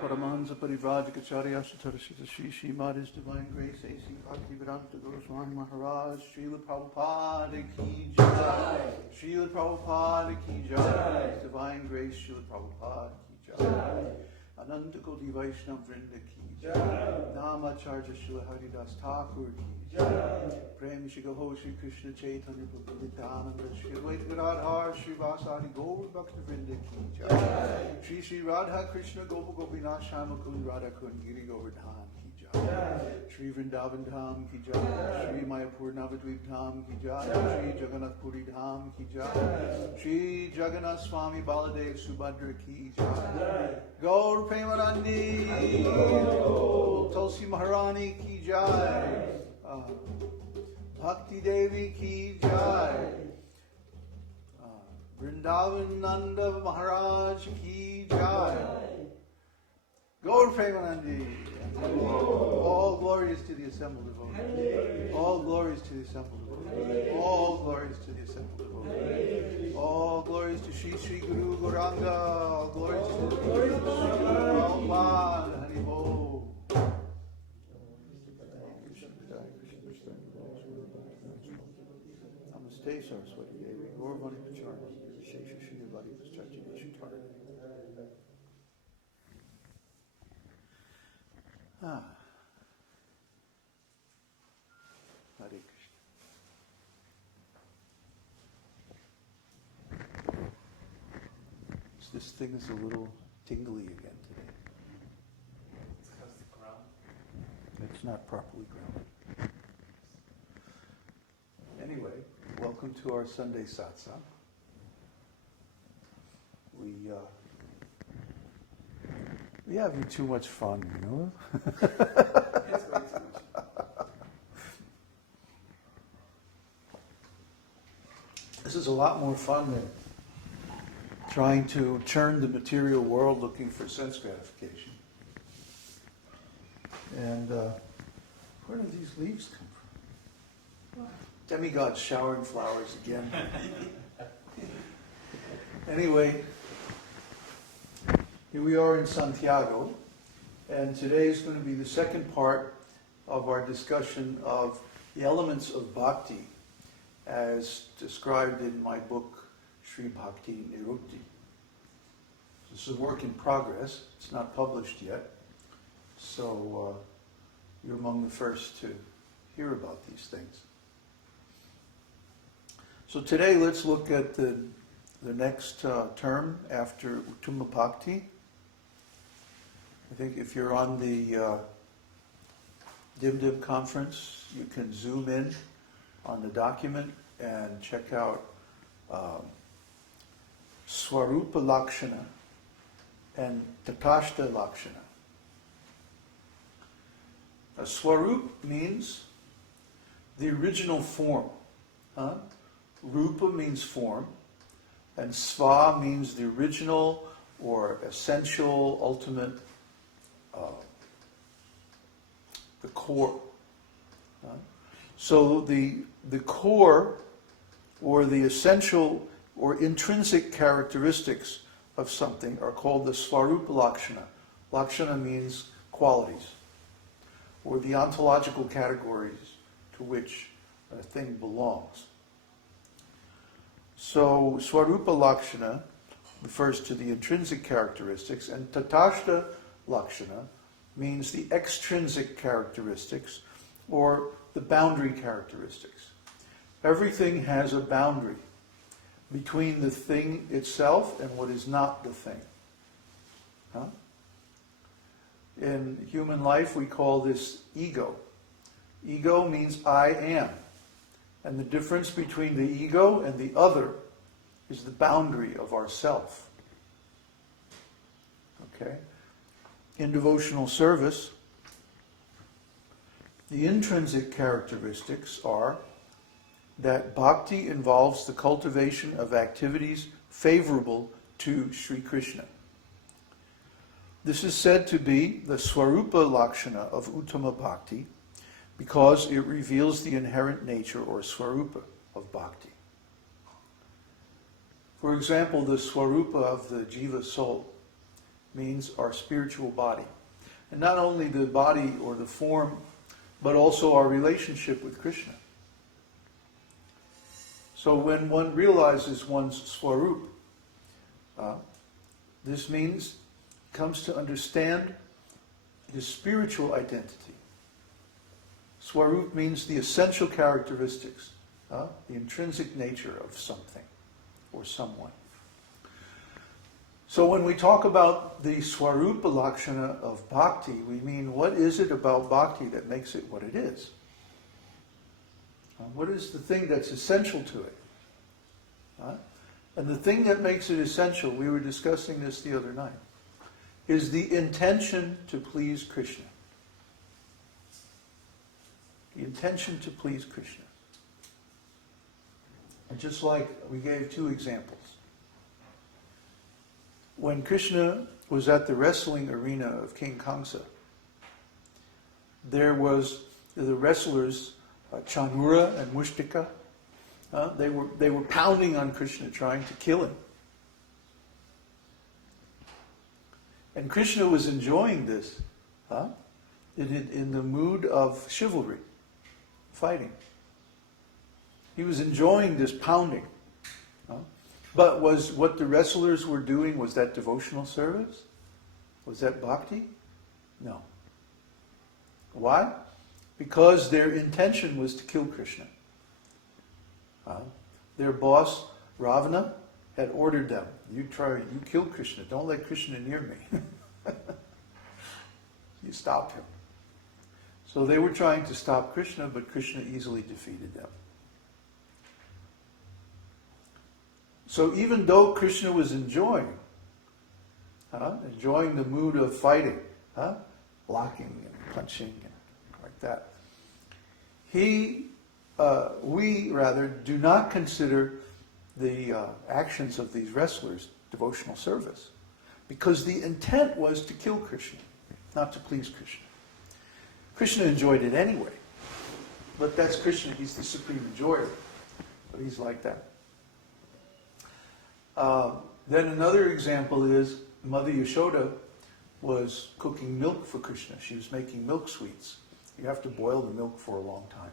Paramahansa Parivrajacharya Satarashita Shri Srimad His Divine Grace A.C. Bhaktivedanta Goswami Maharaj Srila Prabhupada Ki Jai Srila Prabhupada Ki Jai His Divine Grace Srila Prabhupada Ki Jai Ananta Koti Vaishnava Vrinda Ki Jai Namacharya Srila Haridas Thakur Ki Jai Prem Shri Gaho Shri Krishna Chaitanya Prabhu Nityananda Shri Advaita Gadadhar Shri Vasari Gaur Bhakti Vrinda Ki Jai Shri Shri Radha Krishna Gopa Gopinath Shama Kund Radha Kund Giri Govardhan Ki Jai Shri Vrindavan Dham Ki Jai Shri Mayapur Navadvip Dham Ki Jai Shri Jagannath Puri Dham Ki Jai Shri Jagannath Swami Baladev Subhadra Ki Jai Gaur Premanandi Tulsi Maharani Ki Jai Bhakti Devi Ki Jai Vrindavan Nanda Maharaj Ki Jai Gaur Premanandi. All glories to the assembled devotees. All glories to the assembled devotees. All glories to the assembled devotees. All glories to Shri Shri Guru Gauranga. All glories to the Guru Prabhupada. Hari Bol. Namaste Saraswati Devi. Gaurvani Pacharna. Shesha Shri Vadi Pascharji Vishutar. Hare Krishna. This thing is a little tingly again today. It's because the ground. It's not properly grounded. Anyway, welcome to our Sunday Satsang. We having too much fun, you know? It's way too much. This is a lot more fun than trying to churn the material world looking for sense gratification. And where do these leaves come from? Demigods showering flowers again. Anyway, here we are in Santiago, and today is going to be the second part of our discussion of the elements of bhakti as described in my book, Sri Bhakti Nirukti. This is a work in progress. It's not published yet, so you're among the first to hear about these things. So today let's look at the next term after Uttama Bhakti. I think if you're on the DimDim conference, you can zoom in on the document and check out Swarupa Lakshana and Tatashta Lakshana. A Swarup means the original form. Rupa means form, and Sva means the original or essential, ultimate, the core. So the core or the essential or intrinsic characteristics of something are called the Swarupa Lakshana. Lakshana means qualities, or the ontological categories to which a thing belongs. So Swarupa Lakshana refers to the intrinsic characteristics, and Tatashta Lakshana means the extrinsic characteristics or the boundary characteristics. Everything has a boundary between the thing itself and what is not the thing. In human life we call this ego. Ego means I am. And the difference between the ego and the other is the boundary of our self. Okay? In devotional service, the intrinsic characteristics are that bhakti involves the cultivation of activities favorable to Sri Krishna. This is said to be the Swarupa Lakshana of Uttama Bhakti because it reveals the inherent nature or Swarupa of bhakti. For example, the Swarupa of the Jiva soul means our spiritual body. And not only the body or the form, but also our relationship with Krishna. So when one realizes one's Swarup, this means comes to understand his spiritual identity. Swarup means the essential characteristics, the intrinsic nature of something or someone. So when we talk about the Swarupa Lakshana of Bhakti, we mean what is it about Bhakti that makes it what it is? What is the thing that's essential to it? And the thing that makes it essential, we were discussing this the other night, is the intention to please Krishna. The intention to please Krishna. And just like we gave two examples. When Krishna was at the wrestling arena of King Kamsa, there was the wrestlers, Chanura and Mushtika. They were pounding on Krishna, trying to kill him. And Krishna was enjoying this in the mood of chivalry, fighting. He was enjoying this pounding. But was what the wrestlers were doing, was that devotional service? Was that bhakti? No. Why? Because their intention was to kill Krishna. Their boss, Ravana, had ordered them, you kill Krishna, don't let Krishna near me. You stop him. So they were trying to stop Krishna, but Krishna easily defeated them. So even though Krishna was enjoying the mood of fighting, blocking and punching and like that, we rather do not consider the actions of these wrestlers devotional service, because the intent was to kill Krishna, not to please Krishna. Krishna enjoyed it anyway, but that's Krishna, he's the supreme enjoyer, but he's like that. Then another example is Mother Yashoda was cooking milk for Krishna. She was making milk sweets. You have to boil the milk for a long time.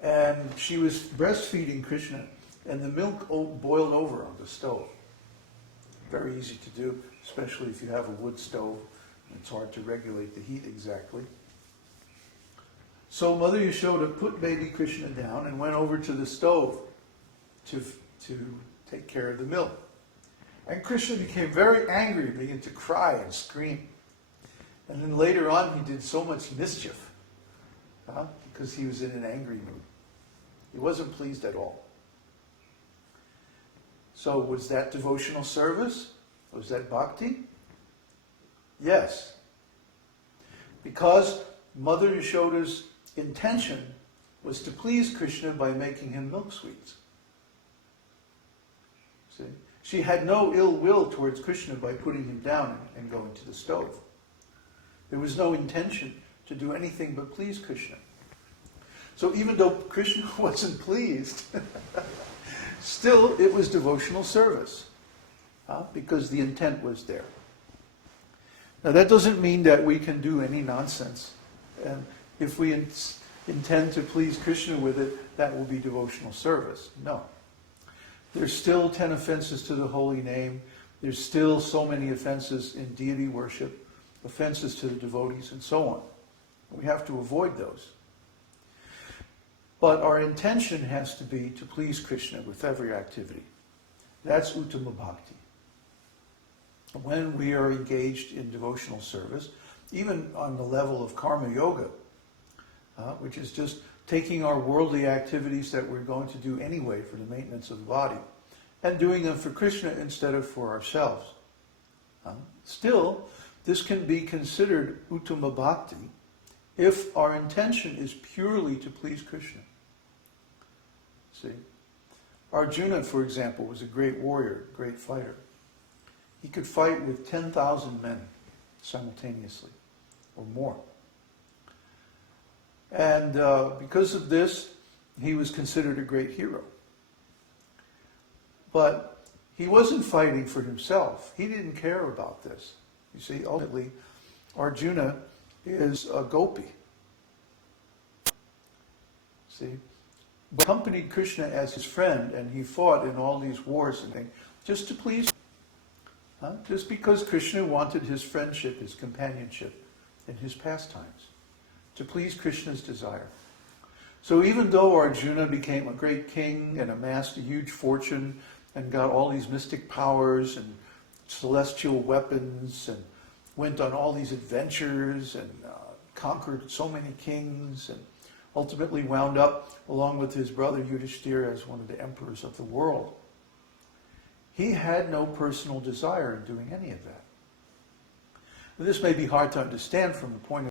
And she was breastfeeding Krishna, and the milk boiled over on the stove. Very easy to do, especially if you have a wood stove. It's hard to regulate the heat exactly. So Mother Yashoda put baby Krishna down and went over to the stove to take care of the milk. And Krishna became very angry, began to cry and scream. And then later on he did so much mischief because he was in an angry mood. He wasn't pleased at all. So was that devotional service? Was that bhakti? Yes. Because Mother Yashoda's intention was to please Krishna by making him milk sweets. See? She had no ill will towards Krishna by putting him down and going to the stove. There was no intention to do anything but please Krishna. So even though Krishna wasn't pleased, still it was devotional service, because the intent was there. Now that doesn't mean that we can do any nonsense. And if we intend to please Krishna with it, that will be devotional service. No. There's still 10 offenses to the holy name. There's still so many offenses in deity worship, offenses to the devotees, and so on. We have to avoid those. But our intention has to be to please Krishna with every activity. That's Uttama Bhakti. When we are engaged in devotional service, even on the level of karma yoga, which is just taking our worldly activities that we're going to do anyway for the maintenance of the body, and doing them for Krishna instead of for ourselves. Still, this can be considered Uttama Bhakti if our intention is purely to please Krishna. See? Arjuna, for example, was a great warrior, great fighter. He could fight with 10,000 men simultaneously, or more. And because of this, he was considered a great hero. But He wasn't fighting for himself. He didn't care about this. You see, ultimately, Arjuna is a gopi. See? But accompanied Krishna as his friend, and he fought in all these wars and things, just to please him. Just because Krishna wanted his friendship, his companionship, and his pastimes, to please Krishna's desire. So even though Arjuna became a great king and amassed a huge fortune and got all these mystic powers and celestial weapons and went on all these adventures and conquered so many kings and ultimately wound up, along with his brother Yudhishthira, as one of the emperors of the world, he had no personal desire in doing any of that. This may be hard to understand from the point of